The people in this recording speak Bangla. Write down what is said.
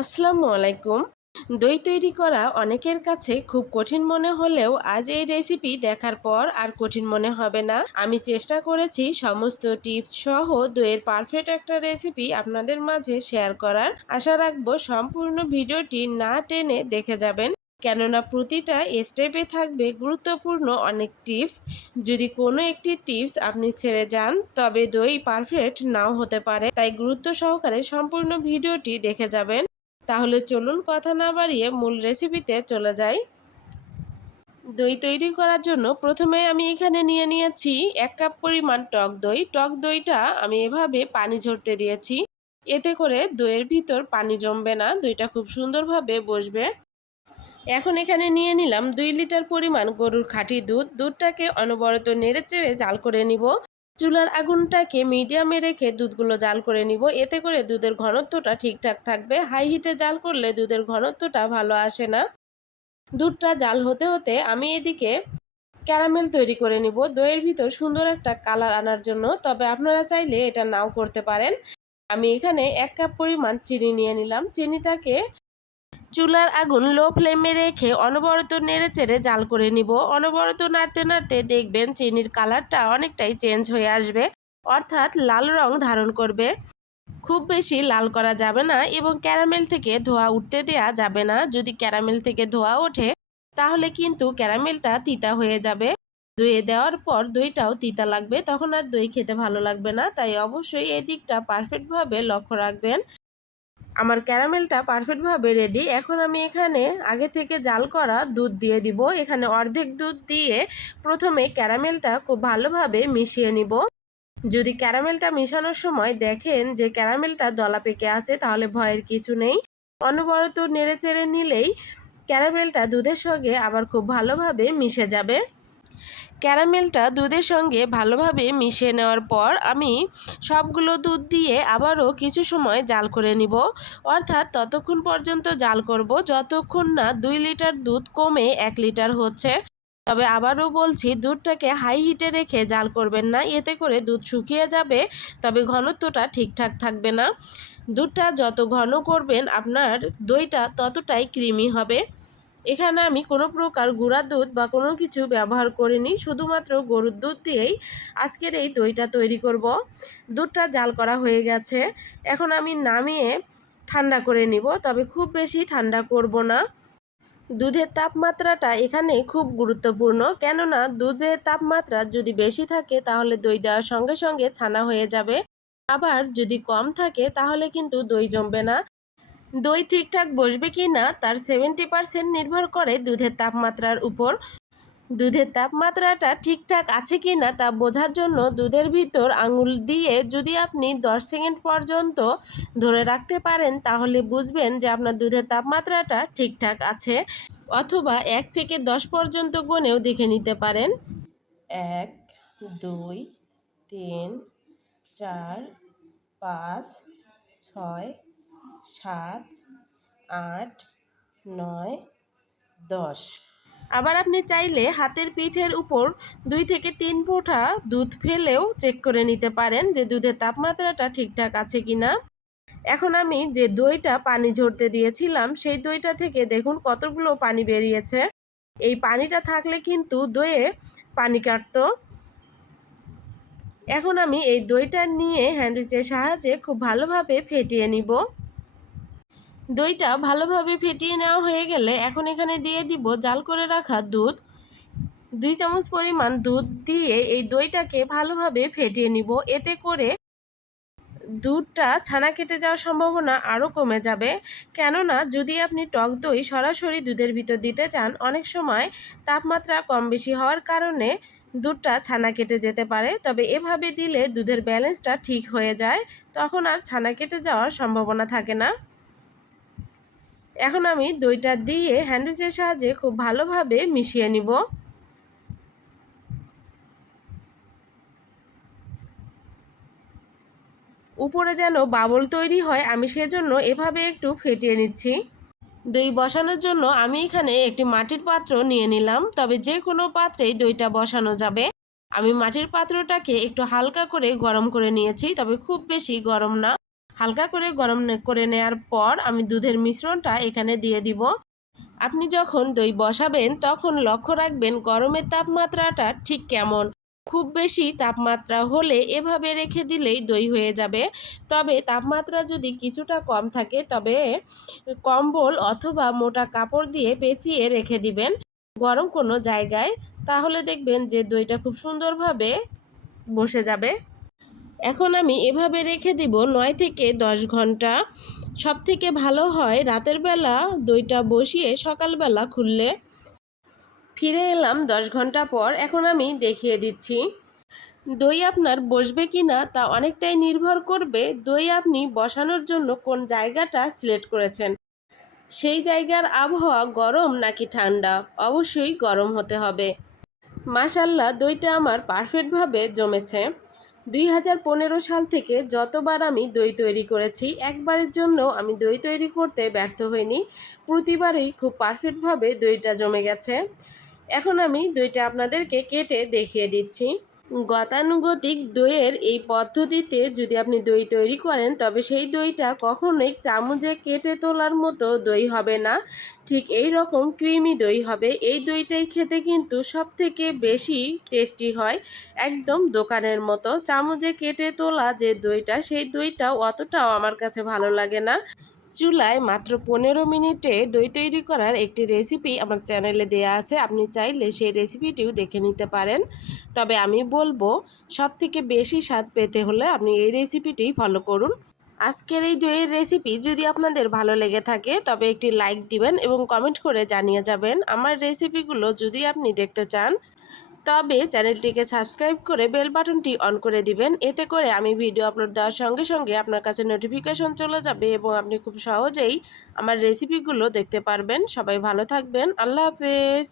আসসালামু আলাইকুম। দই তৈরি করা অনেকের কাছে খুব কঠিন মনে হলেও আজ এই রেসিপি দেখার পর আর কঠিন মনে হবে না। আমি চেষ্টা করেছি সমস্ত টিপস সহ দইয়ের পারফেক্ট একটা রেসিপি আপনাদের মাঝে শেয়ার করার। আশা রাখবো সম্পূর্ণ ভিডিওটি না টেনে দেখে যাবেন, কেননা প্রতিটা স্টেপে থাকবে গুরুত্বপূর্ণ অনেক টিপস। যদি কোনো একটি টিপস আপনি ছেড়ে যান তবে দই পারফেক্ট নাও হতে পারে, তাই গুরুত্ব সহকারে সম্পূর্ণ ভিডিওটি দেখে যাবেন। তাহলে চলুন কথা না বাড়িয়ে মূল রেসিপিতে চলে যাই। দই তৈরি করার জন্য প্রথমে আমি এখানে নিয়ে নিয়েছি 1 কাপ পরিমাণ টক দই। টক দইটা আমি এভাবে পানি ঝরতে দিয়েছি, এতে করে দইয়ের ভিতর পানি জমবে না, দইটা খুব সুন্দরভাবে বসবে। এখন এখানে নিয়ে নিলাম 2 লিটার পরিমাণ গরুর খাঁটি দুধ। দুধটাকে অনবরত নেড়েচেড়ে জাল করে নিব। চুলার আগুনটাকে মিডিয়ামে রেখে দুধগুলো জাল করে নিব, এতে করে দুধের ঘনত্বটা ঠিকঠাক থাকবে। হাই হিটে জাল করলে দুধের ঘনত্বটা ভালো আসে না। দুধটা জাল হতে হতে আমি এদিকে ক্যারামেল তৈরি করে নিব দইয়ের ভিতর সুন্দর একটা কালার আনার জন্য, তবে আপনারা চাইলে এটা নাও করতে পারেন। আমি এখানে 1 কাপ পরিমাণ চিনি নিয়ে নিলাম। চিনিটাকে চুলার আগুন লো ফ্লেমে রেখে অনবরত নেড়েচেড়ে জাল করে নিব। অনবরত নাড়তে নাড়তে দেখবেন চিনির কালারটা অনেকটাই চেঞ্জ হয়ে আসবে, অর্থাৎ লাল রং ধারণ করবে। খুব বেশি লাল করা যাবে না এবং ক্যারামেল থেকে ধোঁয়া উঠতে দেয়া যাবে না। যদি ক্যারামেল থেকে ধোঁয়া ওঠে তাহলে কিন্তু ক্যারামেলটা তিতা হয়ে যাবে। দইয়ে দেওয়ার পর দইটাও তিতা লাগবে, তখন আর দই খেতে ভালো লাগবে না। তাই অবশ্যই এই দিকটা পারফেক্টভাবে লক্ষ্য রাখবেন। আমার ক্যারামেলটা পারফেক্টভাবে রেডি। এখন আমি এখানে আগে থেকে জাল করা দুধ দিয়ে দিব। এখানে অর্ধেক দুধ দিয়ে প্রথমে ক্যারামেলটা খুব ভালোভাবে মিশিয়ে নিব। যদি ক্যারামেলটা মিশানোর সময় দেখেন যে ক্যারামেলটা দলা পেকে আছে তাহলে ভয়ের কিছু নেই। অনবরত নেড়েচেড়ে নিলেই ক্যারামেলটা দুধের সঙ্গে আবার খুব ভালোভাবে মিশে যাবে। ক্যারামেলটা দুধের সঙ্গে ভালোভাবে মিশিয়ে নেওয়ার পর আমি সবগুলো দুধ দিয়ে আবারও কিছু সময় জাল করে নিব, অর্থাৎ ততক্ষণ পর্যন্ত জাল করব যতক্ষণ না 2 লিটার দুধ কমে 1 লিটার হচ্ছে। তবে আবারও বলছি, দুধটাকে হাই হিটে রেখে জাল করবেন না, এতে করে দুধ শুকিয়ে যাবে, তবে ঘনত্বটা ঠিকঠাক থাকবে না। দুধটা যত ঘন করবেন আপনার দইটা ততটাই ক্রিমি হবে। এখানে আমি কোনো প্রকার গুঁড়া দুধ বা কোনো কিছু ব্যবহার করিনি, শুধুমাত্র গরুর দুধ দিয়েই আজকের এই দইটা তৈরি করব। দুধটা জাল করা হয়ে গেছে, এখন আমি নামিয়ে ঠান্ডা করে নিব, তবে খুব বেশি ঠান্ডা করব না। দুধের তাপমাত্রাটা এখানে খুব গুরুত্বপূর্ণ, কেননা দুধের তাপমাত্রা যদি বেশি থাকে তাহলে দই দেওয়ার সঙ্গে সঙ্গে ছানা হয়ে যাবে, আবার যদি কম থাকে তাহলে কিন্তু দই জমবে না। দই ঠিকঠাক বসবে কি না তার 70% নির্ভর করে দুধের তাপমাত্রার উপর। দুধের তাপমাত্রাটা ঠিকঠাক আছে কি না তা বোঝার জন্য দুধের ভিতর আঙুল দিয়ে যদি আপনি 10 সেকেন্ড পর্যন্ত ধরে রাখতে পারেন তাহলে বুঝবেন যে আপনার দুধের তাপমাত্রাটা ঠিকঠাক আছে, অথবা 1 থেকে 10 পর্যন্ত গুনেও দেখে নিতে পারেন। 1, 2, 3, 4, 5, 6, 7, 8, 9, 10। আবার আপনি চাইলে হাতের পিঠের উপর 2 থেকে 3 ফোঁটা দুধ ফেলেও চেক করে নিতে পারেন যে দুধের তাপমাত্রাটা ঠিকঠাক আছে কিনা। এখন আমি যে দইটা পানি ঝরতে দিয়েছিলাম সেই দইটা থেকে দেখুন কতগুলো পানি বেরিয়েছে। এই পানিটা থাকলে কিন্তু দইয়ে পানি কাটতো। এখন আমি এই দইটা নিয়ে হ্যান্ডউইচের সাহায্যে খুব ভালোভাবে ফেটিয়ে নিব। দইটা ভালোভাবে ফেটিয়ে নেওয়া হয়ে গেলে এখন এখানে দিয়ে দিব জাল করে রাখা দুধ। 2 চামচ পরিমাণ দুধ দিয়ে এই দইটাকে ভালোভাবে ফেটিয়ে নিব, এতে করে দুধটা ছানা কেটে যাওয়ার সম্ভাবনা আরও কমে যাবে। কেননা যদি আপনি টক দই সরাসরি দুধের ভিতর দিতে চান অনেক সময় তাপমাত্রা কম বেশি হওয়ার কারণে দুধটা ছানা কেটে যেতে পারে, তবে এভাবে দিলে দুধের ব্যালেন্সটা ঠিক হয়ে যায়, তখন আর ছানা কেটে যাওয়ার সম্ভাবনা থাকে না। এখন আমি দইটা দিয়ে হ্যান্ডউইচের সাহায্যে খুব ভালোভাবে মিশিয়ে নিব। উপরে যেন বাবল তৈরি হয় আমি সেজন্য এভাবে একটু ফেটিয়ে নিচ্ছি। দই বসানোর জন্য আমি এখানে একটি মাটির পাত্র নিয়ে নিলাম, তবে যে কোনো পাত্রেই দইটা বসানো যাবে। আমি মাটির পাত্রটাকে একটু হালকা করে গরম করে নিয়েছি, তবে খুব বেশি গরম না, হালকা করে গরম করে নেওয়ার পর আমি দুধের মিশ্রণটা এখানে দিয়ে দিব। আপনি যখন দই বসাবেন তখন লক্ষ্য রাখবেন গরমের তাপমাত্রাটা ঠিক কেমন। খুব বেশি তাপমাত্রা হলে এভাবে রেখে দিলেই দই হয়ে যাবে। তবে তাপমাত্রা যদি কিছুটা কম থাকে তবে কম্বল অথবা মোটা কাপড় দিয়ে পেঁচিয়ে রেখে দিবেন গরম কোনো জায়গায়। তাহলে দেখবেন যে দইটা খুব সুন্দরভাবে বসে যাবে। এখন আমি এভাবে রেখে দিব 9 থেকে 10 ঘন্টা। সবথেকে ভালো হয় রাতের বেলা দইটা বসিয়ে সকালবেলা খুললে। ফিরে এলাম 10 ঘন্টা পর। এখন আমি দেখিয়ে দিচ্ছি দই আপনার বসবে কি না তা অনেকটাই নির্ভর করবে দই আপনি বসানোর জন্য কোন জায়গাটা সিলেক্ট করেছেন। সেই জায়গার আবহাওয়া গরম নাকি ঠান্ডা, অবশ্যই গরম হতে হবে। মাশাল্লাহ দইটা আমার পারফেক্টভাবে জমেছে। 2015 সাল থেকে যতবার আমি দই তৈরি করেছি একবারের জন্য আমি দই তৈরি করতে ব্যর্থ হইনি। প্রতিবারই খুব পারফেক্টভাবে দইটা জমে গেছে। এখন আমি দইটা আপনাদেরকে কেটে দেখিয়ে দিচ্ছি। গতানুগতিক দইয়ের এই পদ্ধতিতে যদি আপনি দই তৈরি করেন তবে সেই দইটা কখনোই চামচে কেটে তোলার মতো দই হবে না। ঠিক এই রকম ক্রিমি দই হবে। এই দইটাই খেতে কিন্তু সবথেকে বেশি টেস্টি হয়, একদম দোকানের মতো। চামচে কেটে তোলা যে দইটা সেই দইটাও অতটাও আমার কাছে ভালো লাগে না। চুলায় মাত্র 15 মিনিটে দই তৈরি করার একটি রেসিপি আমার চ্যানেলে দেয়া আছে, আপনি চাইলে সেই রেসিপিটিও দেখে নিতে পারেন। তবে আমি বলবো সবথেকে বেশি স্বাদ পেতে হলে আপনি এই রেসিপিটি ফলো করুন। আজকের এই দইয়ের রেসিপি যদি আপনাদের ভালো লেগে থাকে তবে একটি লাইক দিবেন এবং কমেন্ট করে জানিয়ে যাবেন। আমার রেসিপিগুলো যদি আপনি দেখতে চান তবে চ্যানেলটিকে সাবস্ক্রাইব করে বেল বাটনটি অন করে দিবেন। এতে করে আমি ভিডিও আপলোড দেওয়ার সঙ্গে সঙ্গে আপনার কাছে নোটিফিকেশন চলে যাবে এবং আপনি খুব সহজেই আমার রেসিপিগুলো দেখতে পারবেন। সবাই ভালো থাকবেন। আল্লাহ হাফেজ।